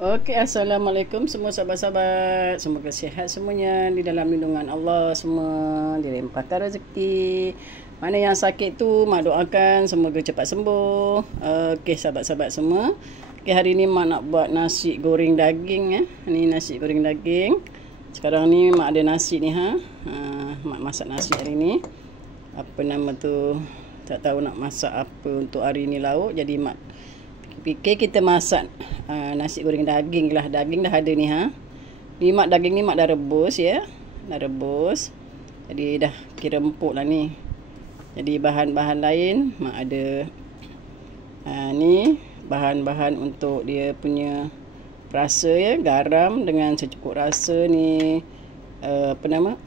Okey, Assalamualaikum semua sahabat-sahabat. Semoga sihat semuanya di dalam lindungan Allah semua, dilimpahkan rezeki. Mana yang sakit tu mak doakan semoga cepat sembuh. Okey sahabat-sahabat semua. Okey, hari ni mak nak buat nasi goreng daging . Ni nasi goreng daging. Sekarang ni mak ada nasi ni mak masak nasi hari ni. Apa nama tu? Tak tahu nak masak apa untuk hari ni lauk. Jadi mak fikir kita masak nasi goreng daging lah. Daging dah ada ni Ni mak daging ni mak dah rebus ya. Dah rebus. Jadi dah kira empuk lah ni. Jadi bahan-bahan lain mak ada ni bahan-bahan untuk dia punya rasa ya. Garam dengan secukup rasa ni. Apa nama?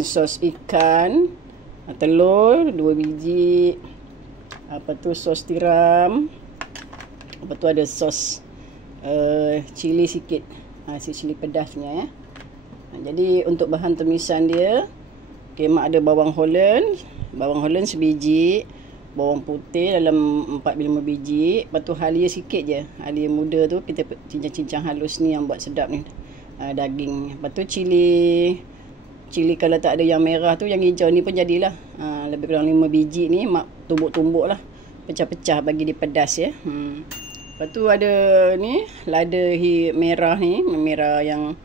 Sos ikan, telur 2 biji. Apa tu sos tiram. Apa tu ada sos cili sikit. Cili pedasnya ya. Jadi untuk bahan tumisan dia, okey mak ada bawang Holland. Bawang Holland sebiji, bawang putih dalam 4-5 biji. Lepas tu halia sikit je. Halia muda tu kita cincang-cincang halus ni yang buat sedap ni. Daging. Lepas tu cili kalau tak ada yang merah tu, yang hijau ni pun jadilah. Lebih kurang 5 biji ni mak tumbuk-tumbuk lah. Pecah-pecah bagi dia pedas ya. Lepas tu ada ni lada merah ni. Merah yang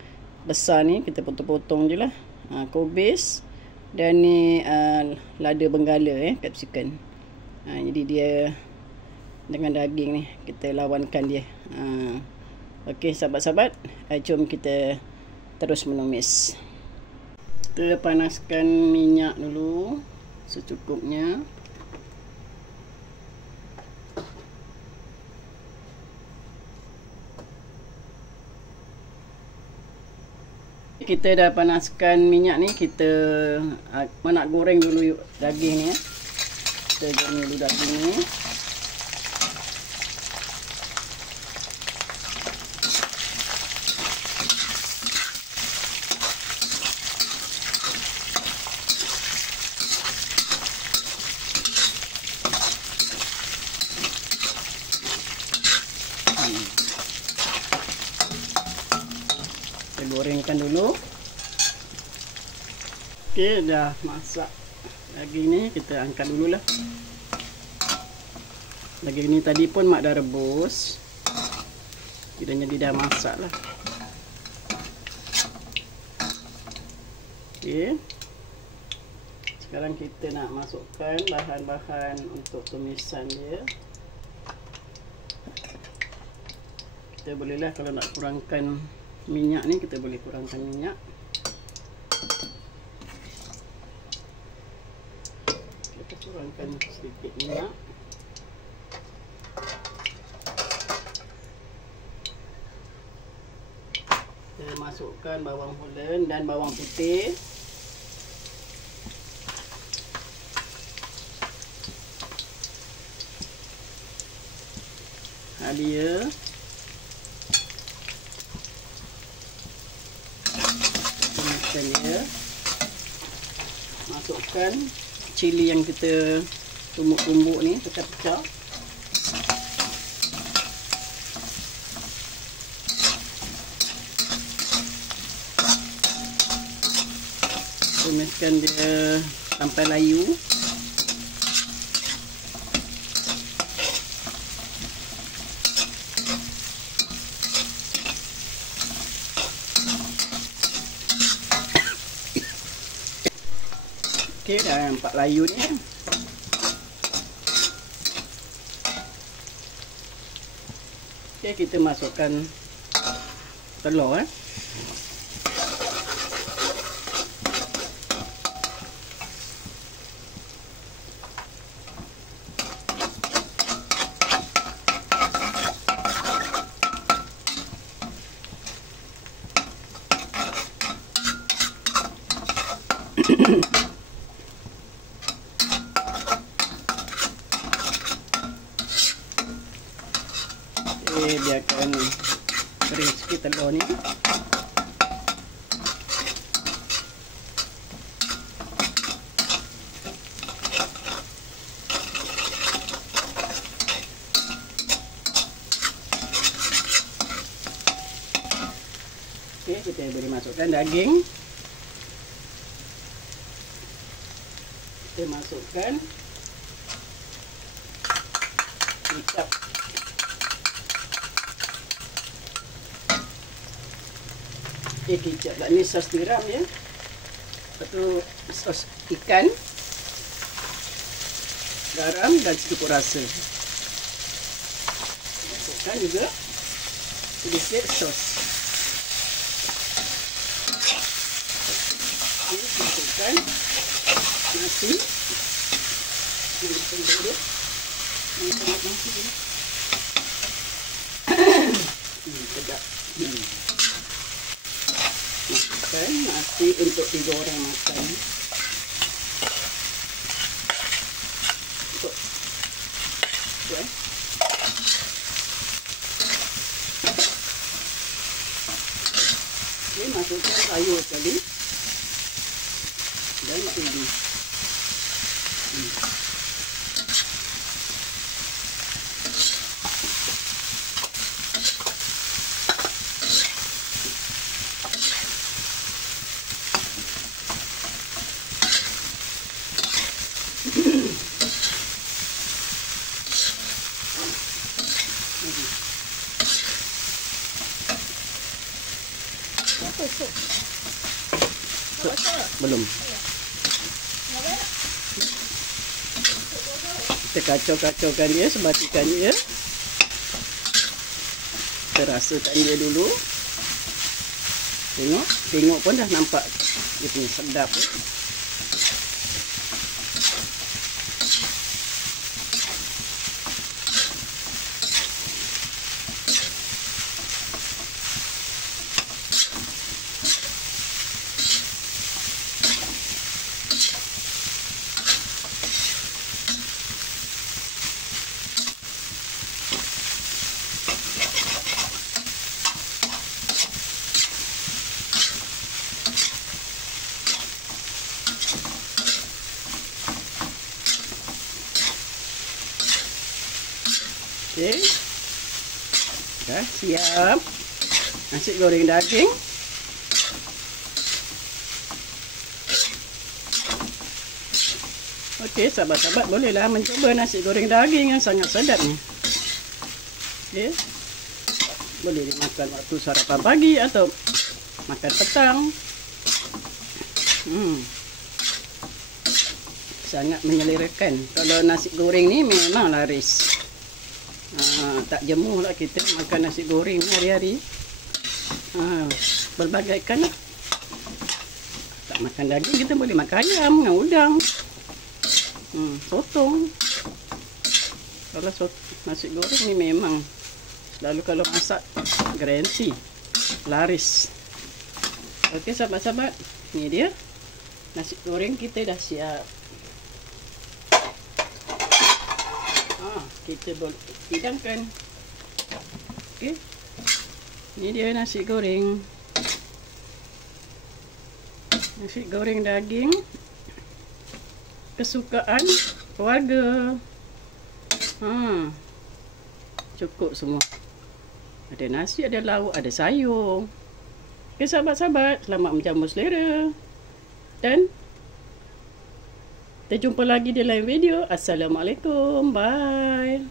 besar ni kita potong-potong je lah. Kubis. Dan ni lada benggala capsicum. Jadi dia dengan daging ni kita lawankan dia. Okey sahabat-sahabat, jom kita terus menumis. Kita panaskan minyak dulu secukupnya. Kita dah panaskan minyak ni, kita nak goreng dulu daging ni ya. Kita goreng dulu daging ni. Kita gorengkan dulu. Okey, dah masak daging ni, kita angkat dululah. Daging ni tadi pun mak dah rebus. Kiranya dia dah masak lah. Okey. Sekarang kita nak masukkan bahan-bahan untuk tumisan dia. Kita bolehlah kalau nak kurangkan minyak ni, kita boleh kurangkan minyak. Kita kurangkan sedikit minyak. Kita masukkan bawang Holland dan bawang putih. Halia. Dia. Masukkan cili yang kita tumbuk-tumbuk ni, pecah-pecah. Tumiskan dia sampai layu. Okey, dah nampak layu ni. Okey, kita masukkan telur biarkan kering sikit telur ni. Okey, kita boleh masukkan daging. Kita masukkan kecap. Kecap lah. Ni sos tiram ya. Lepas tu sos ikan, garam dan secukup rasa. Masukkan juga sedikit sos. Masukkan nasi. Sedap. Masukkan nasi untuk digoreng makan. Okey, masukkan sayur tadi dan cili. Belum. Kita kacau-kacaukan dia, sebatikan dia. Kita rasakan dia dulu. Tengok pun dah nampak dia punya sedap. Okey. Dah siap nasi goreng daging. Okey, sahabat-sahabat bolehlah mencoba nasi goreng daging yang sangat sedap ni. Okey. Boleh dimakan waktu sarapan pagi atau makan petang. Sangat menyelerakan. Kalau nasi goreng ni memang laris. Tak jemuh lah kita makan nasi goreng hari-hari. Berbagai kan lah. Tak makan daging, kita boleh makan ayam dengan udang, sotong. Kalau nasi goreng ni memang selalu kalau masak garanti laris. Okey sahabat-sahabat, ni dia nasi goreng kita dah siap. Kita boleh hidangkan. Okey. Ini dia nasi goreng. Nasi goreng daging kesukaan keluarga. Cukup semua. Ada nasi, ada lauk, ada sayur. Okey sahabat-sahabat, selamat menjamu selera. Dan kita jumpa lagi di lain video. Assalamualaikum. Bye.